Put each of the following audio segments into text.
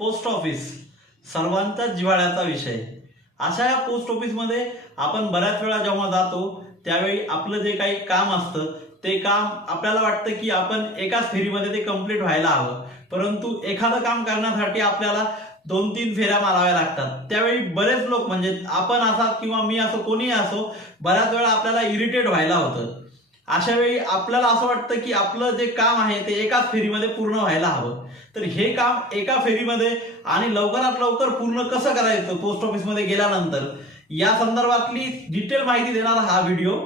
Post office सर्वांचा जिव्हाळ्याचा विषय. अशा या पोस्ट ऑफिसमध्ये आपण बऱ्याच वेळा जेव्हा जातो त्यावेळी आपलं जे काही काम असतं ते काम आपल्याला वाटतं की आपण एकाच फेरीमध्ये ते कंप्लीट व्हायला हवं. परंतु एखादं काम करण्यासाठी आपल्याला दोन तीन फेऱ्या माराव्या लागतात. त्यावेळी बरेच लोक म्हणजे आपण असा किंवा मी असो कोणीही असो बऱ्याच वेळा आपल्याला इरिटेट व्हायला होतं. अशा वेळी आपल्याला असं वाटतं की आपलं जे काम आहे ते एकाच फेरीमध्ये पूर्ण व्हायला हवं. तर हे काम एका फेरीमध्ये आणि लवकरात लवकर पूर्ण कसं करायचं पोस्ट ऑफिसमध्ये गेल्यानंतर या संदर्भातली डिटेल माहिती देणारा हा व्हिडिओ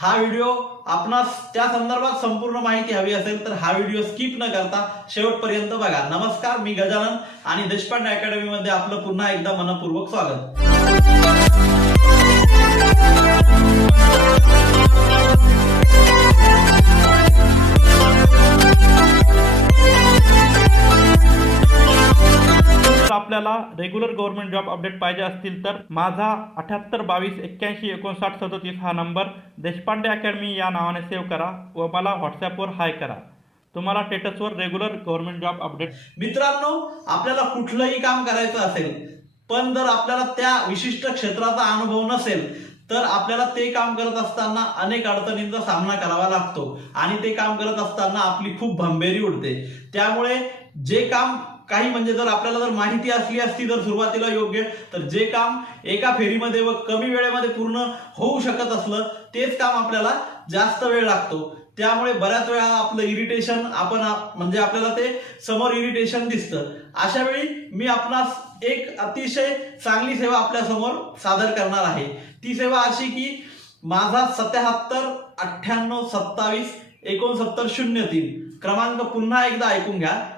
हा व्हिडिओ आपणास त्या संदर्भात संपूर्ण माहिती हवी असेल तर हा व्हिडिओ स्किप न करता शेवटपर्यंत बघा. नमस्कार मी गजानन आणि देशपांडे अकॅडमीमध्ये आपलं पुन्हा एकदा मनपूर्वक स्वागत. रेग्युलर गव्हर्नमेंट जॉब अपडेट पाहिजे असतील तर माझा अठ्याहत्तर बावीस एक्क्याऐंशी एकोणसाठ सदतीस हा नंबर देशपांडे अकॅडमी या नावाने सेव्ह करा व मला व्हॉट्सॲपवर हाय करा. तुम्हाला स्टेटसवर रेग्युलर गव्हर्नमेंट जॉब अपडेट मित्रांनो आपल्याला कुठलंही काम करायचं असेल पण जर आपल्याला त्या विशिष्ट क्षेत्राचा अनुभव नसेल तर आपल्याला ते काम करत असताना अनेक अडचणींचा सामना करावा लागतो आणि ते काम करत असताना आपली खूप भंबेरी उडते. त्यामुळे जे काम काही म्हणजे जर आपल्याला जर माहिती असली असती जर सुरुवातीला योग्य तर जे काम एका फेरीमध्ये व कमी वेळेमध्ये पूर्ण होऊ शकत असलं तेच काम आपल्याला जास्त वेळ लागतो. त्यामुळे बऱ्याच वेळा आपलं इरिटेशन आपण म्हणजे आपल्याला ते समोर इरिटेशन दिसतं. अशा वेळी मी आपणास एक अतिशय चांगली सेवा आपल्यासमोर सादर करणार आहे. ती सेवा अशी की माझा सत्याहत्तर अठ्ठ्याण्णव सत्तावीस एकोणसत्तर शून्य तीन. क्रमांक पुन्हा एकदा ऐकून घ्या.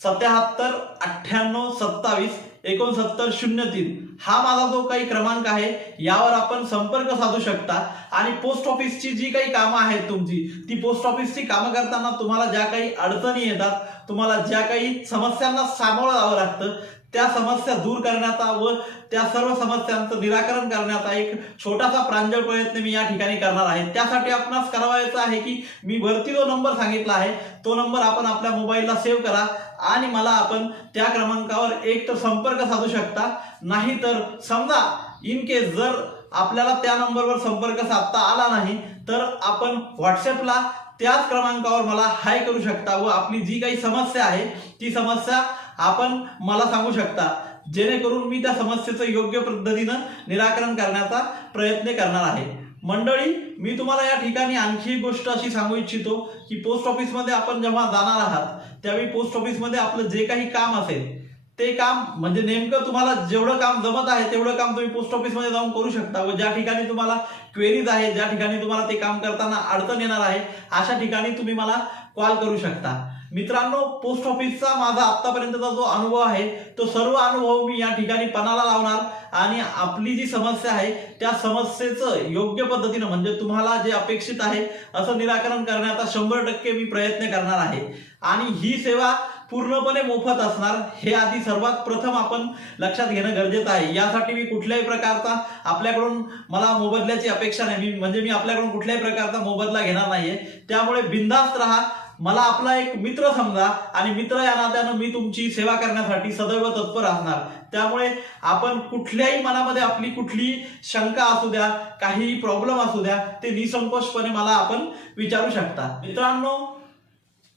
सत्याहत्तर अठ्ठ्याण्णव सत्तावीस एकोणसत्तर शून्य तीन हा माझा जो काही क्रमांक आहे यावर आपण संपर्क साधू शकता. आणि पोस्ट ऑफिसची जी काही कामं आहेत तुमची ती पोस्ट ऑफिसची कामं करताना तुम्हाला ज्या काही अडचणी येतात तुम्हाला ज्या काही समस्यांना सामोरं जावं लागतं त्या समस्या दूर करण्याचा व त्या सर्व समस्यांचं निराकरण करण्याचा एक छोटासा प्रांजळ प्रयत्न मी या ठिकाणी करणार आहे. त्यासाठी आपणास करावायचं आहे की मी वरती जो नंबर सांगितला आहे तो नंबर आपण आपल्या मोबाईलला सेव्ह करा आणि मला आपण त्या क्रमांकावर एक तर संपर्क साधू शकता नाही तर समजा इन केस जर आपल्याला त्या नंबरवर संपर्क साधता आला नाही तर आपण व्हॉट्सअपला त्याच क्रमांकावर मला हाय करू शकता व आपली जी काही समस्या आहे ती समस्या आपण मला सांगू शकता. जेणेकरून मी त्या समस्येचं योग्य पद्धतीनं निराकरण करण्याचा प्रयत्न करणार आहे. मंडळी मी तुम्हाला या ठिकाणी आणखी एक गोष्ट अशी सांगू इच्छितो की पोस्ट ऑफिसमध्ये आपण जेव्हा जाणार आहात त्यावेळी पोस्ट ऑफिसमध्ये आपलं जे काही काम असेल ते काम म्हणजे नेमकं तुम्हाला जेवढं काम जमत आहे तेवढं काम तुम्ही पोस्ट ऑफिसमध्ये जाऊन करू शकता व ज्या ठिकाणी तुम्हाला क्वेरीज आहे ज्या ठिकाणी तुम्हाला ते काम करताना अडचण येणार आहे अशा ठिकाणी तुम्ही मला कॉल करू शकता. मित्रांनो पोस्ट ऑफिसचा माझा आतापर्यंतचा जो अनुभव आहे तो सर्व अनुभव मी या ठिकाणी पणाला लावणार आणि आपली जी समस्या आहे त्या समस्येचं योग्य पद्धतीनं म्हणजे तुम्हाला जे अपेक्षित आहे असं निराकरण करण्याचा शंभर टक्के मी प्रयत्न करणार आहे. आणि ही सेवा पूर्णपणे मोफत असणार. हे आधी सर्वात प्रथम आपण लक्षात घेणं गरजेचं आहे. यासाठी मी कुठल्याही प्रकारचा आपल्याकडून मला मोबदल्याची अपेक्षा नाही. मी म्हणजे मी आपल्याकडून कुठल्याही प्रकारचा मोबदला घेणार नाहीये. त्यामुळे बिंदास्त राहा. मला आपला एक मित्र समजा आणि मित्र या नात्यानं मी तुमची सेवा करण्यासाठी सदैव तत्पर असणार. त्यामुळे आपण कुठल्याही मनामध्ये आपली कुठली शंका असू द्या काही प्रॉब्लेम असू द्या ते निसंकोचपणे मला आपण विचारू शकता. मित्रांनो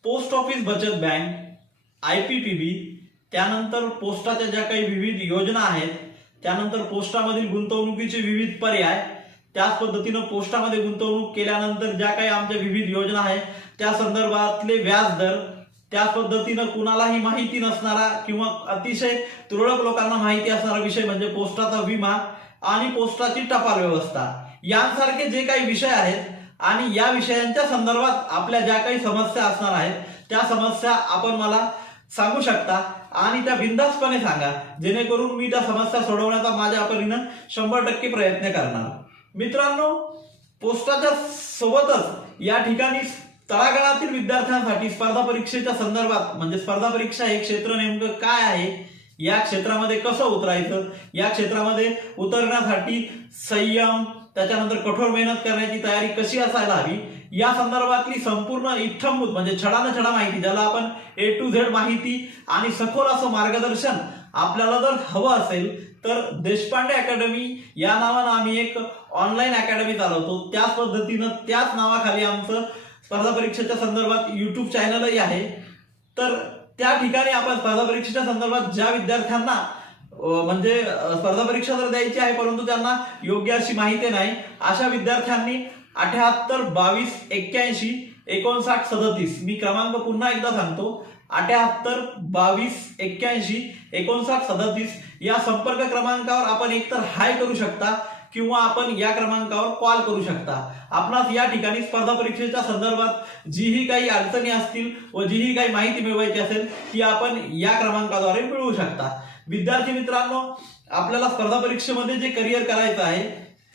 पोस्ट ऑफिस बचत bank I P P B त्यानंतर पोस्टाच्या ज्या काही विविध योजना आहेत त्यानंतर पोस्टामधील गुंतवणुकीचे विविध पर्याय त्याच पद्धतीनं पोस्टामध्ये गुंतवणूक केल्यानंतर ज्या काही आमच्या विविध योजना आहेत त्या संदर्भातले व्याजदर त्याच पद्धतीनं कुणालाही माहिती नसणारा किंवा अतिशय तुरळक लोकांना माहिती असणारा विषय म्हणजे पोस्टाचा विमा आणि पोस्टाची टपाल व्यवस्था. यांसारखे जे काही विषय आहेत आणि या विषयांच्या संदर्भात आपल्या ज्या काही समस्या असणार आहेत त्या समस्या आपण मला सांगू शकता? आणि त्या बिंदासपणे सांगा जेणेकरून मी त्या समस्या सोडवण्याचा माझ्या परीनं शंभर टक्के प्रयत्न करणार. मित्रांनो पोस्टाच्या सोबतच या ठिकाणी तळागाळातील विद्यार्थ्यांसाठी स्पर्धा परीक्षेच्या संदर्भात म्हणजे स्पर्धा परीक्षा हे क्षेत्र नेमकं काय आहे या क्षेत्रामध्ये कसं उतरायचं? या क्षेत्रामध्ये उतरण्यासाठी संयम त्याच्यानंतर कठोर मेहनत करण्याची तयारी कशी असायला हवी? या संदर्भातली संपूर्ण इत्थंभूत म्हणजे छडानं छडा माहिती ज्याला आपण ए टू झेड माहिती आणि सखोल असं मार्गदर्शन आपल्याला जर हवं असेल तर देशपांडे अकॅडमी या नावानं आम्ही एक ऑनलाईन अकॅडमी चालवतो. त्याच पद्धतीनं त्याच नावाखाली आमचं स्पर्धा परीक्षेच्या संदर्भात युट्यूब चॅनलही आहे. तर त्या ठिकाणी आपण स्पर्धा परीक्षेच्या संदर्भात ज्या विद्यार्थ्यांना म्हणजे स्पर्धा परीक्षा तर द्यायची आहे परंतु त्यांना योग्य अशी माहिती नाही अशा विद्यार्थ्यांनी अठ्याहत्तर बावीस एक्क्याऐंशी एकोणसाठ सदतीस मी क्रमांक पुन्हा एकदा सांगतो अठ्याहत्तर बावीस एक्क्याऐंशी एकोणसाठ सदतीस या संपर्क क्रमांकावर आपण एकतर हाय करू शकता किंवा आपण या क्रमांकावर कॉल करू शकता. आपणास या ठिकाणी स्पर्धा परीक्षेच्या संदर्भात जीही काही अडचणी असतील व जीही काही माहिती मिळवायची असेल ती आपण या क्रमांकाद्वारे मिळवू शकता. विद्यार्थी मित्रांनो आपल्याला स्पर्धा परीक्षेमध्ये जे करिअर करायचं आहे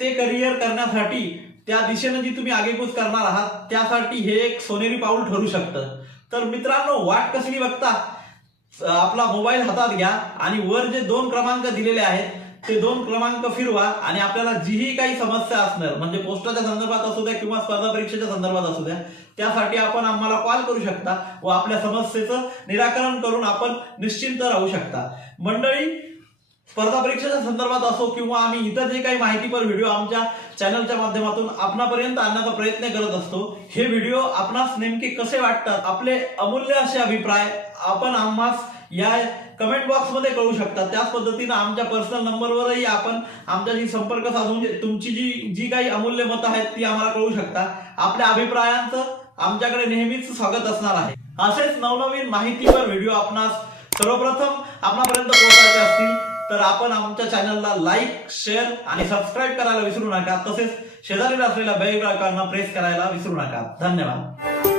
ते करिअर करण्यासाठी त्या दिशेनं जी तुम्ही आगेकूच करणार आहात त्यासाठी हे एक सोनेरी पाऊल ठरू शकतं. तर मित्रांनो वाट कसली बघता? आपला मोबाईल हातात घ्या आणि वर जे दोन क्रमांक दिलेले आहेत ते दोन क्रमांक फिरवा आणि आपल्याला जीही काही समस्या असणार म्हणजे पोस्टाच्या संदर्भात असू द्या किंवा स्पर्धा परीक्षेच्या संदर्भात असू द्या त्यासाठी आपण आम्हाला कॉल करू शकता व आपल्या समस्येचं निराकरण करून आपण निश्चिंत राहू शकता. मंडळी स्पर्धा परीक्षेच्या संदर्भात असो किंवा आम्ही इतर जे काही माहितीपर व्हिडिओ आमच्या चॅनलच्या माध्यमातून आपणापर्यंत आणण्याचा प्रयत्न करत असतो हे व्हिडिओ आपणास नेमके कसे वाटतात आपले अमूल्य असे अभिप्राय आपण आम्हास या कमेंट बॉक्समध्ये कळू शकता त्याच पद्धतीनं आमच्या पर्सनल नंबरवरही आपण आमच्याशी संपर्क साधून तुमची जी जी काही अमूल्य मतं आहेत ती आम्हाला कळू शकता आपल्या अभिप्रायांचं आमच्याकडे नेहमीच स्वागत असणार आहे. असेच नवनवीन माहितीवर व्हिडिओ आपणास सर्वप्रथम आपणापर्यंत पोहोचायचे असतील तर आपण आमच्या चॅनलला लाईक शेअर आणि सबस्क्राईब करायला विसरू नका. तसेच शेजारी असलेल्या बेल आयकॉनला प्रेस करायला विसरू नका. धन्यवाद.